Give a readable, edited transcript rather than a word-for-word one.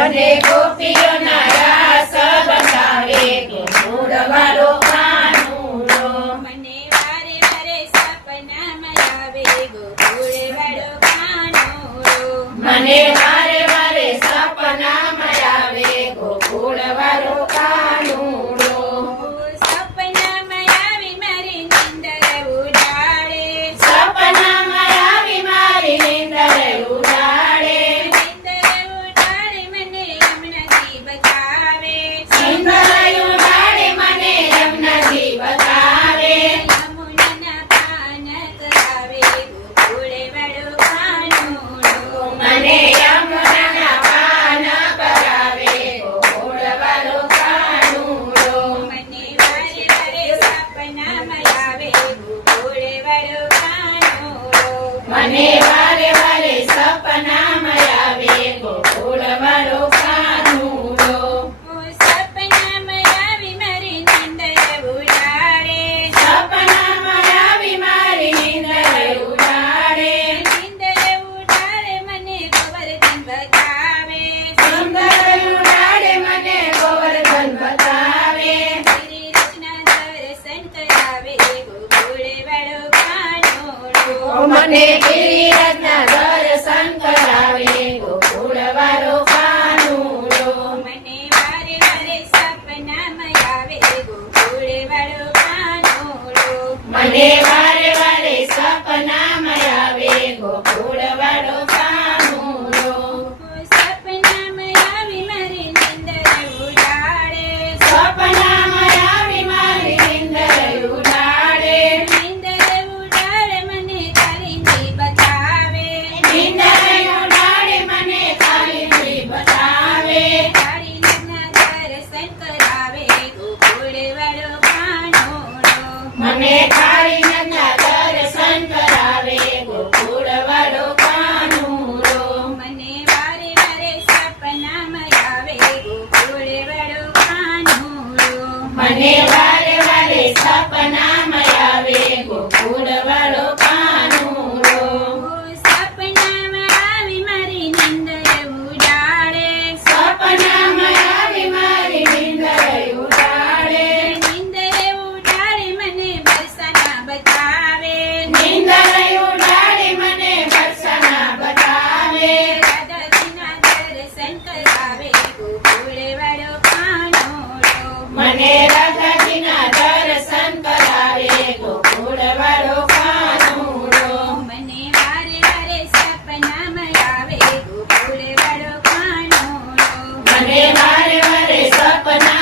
મને ગોપીઓના રાસ બતાવે ગોકુળવાળો કાનુડો. મને વારે વારે સપનામાં આવે ગોકુળવાળો કાનુડો. મને વારે વારે સપનામાં આવે ગોકુળવાળો કાનુડો. સપનામાં આવી મારી નિંદર ઉડાડે. સપનામાં આવી મારી નીંદર ઉડાડે. નિંદર ઉડાડે મને યમુનાજી બતાવે. સુંદર ઉડાડે મને યમુનાજી બતાવે. યમુનાના પાન કરાવે ગોકુળવાળો કાનુડો. મને યમુનાના પાન કરાવે ગોકુળવાળો કાનુડો. મને વારે વારે સપનામાં આવે ગોકુળવાળો કાનુડો. મને વારે વારે સપનામાં આવે ગોકુળવાળો કાનુડો. સપનામાં આવી મારી નિંદર ઉડાડે. સપનામાં આવી મારી નીંદર ઉડાડે. નિંદર ઉડાડે મને ગોવર્ધન બતાવે. સુંદર ઉડાડે મને ગોવર્ધન બતાવે. શ્રી કૃષ્ણ દર્શન કરાવે ગોકુળવાળો કાનુડો. મને ગિરિરાજના દર્શન કરાવે ગોકુળવાળો કાનુડો. મને વારે વારે સપનામાં આવે ગોકુળવાળો કાનુડો. મને વારે વારે સપનામાં આવે ગોકુળવાળો કાનુડો. સપનામાં આવી મારી નિંદર ઉડાડે. સપનામાં આવી મારી નીંદર ઉડાડે. નિંદર ઉડાડે મને કાલિંદી બતાવે. નીંદર ઉડાડે મને કાલિંદી બતાવે. કાળીનાથના દર્શન કરાવે ગોકુળવાળો કાનુડો. મને કાળીનાથના દર્શન કરાવે ગોકુળવાળો કાનુડો. મને વારે વારે સપનામાં આવે ગોકુળવાળો કાનુડો. મને વારે વારે સપનામાં આવે ગોકુળવાળો કાનુડો. સપનામાં આવી મારી નિંદર ઉડાડે. સપનામાં આવી મારી નીંદર ઉડાડે. નિંદર ઉડાડે મને બરસાના બતાવે. નીંદર ઉડાડે મને વર્ષના બતાવે. રાધાજીના દર્શન કરાવે ગોકુળવાળો કાનુડો. મને રાધાજીના દર્શન કરાવે ગોકુળવાળો કાનુડો. મને વારે વારે સપનામાં આવે ગોકુળવાળો કાનુડો. મને વારે વારે સપના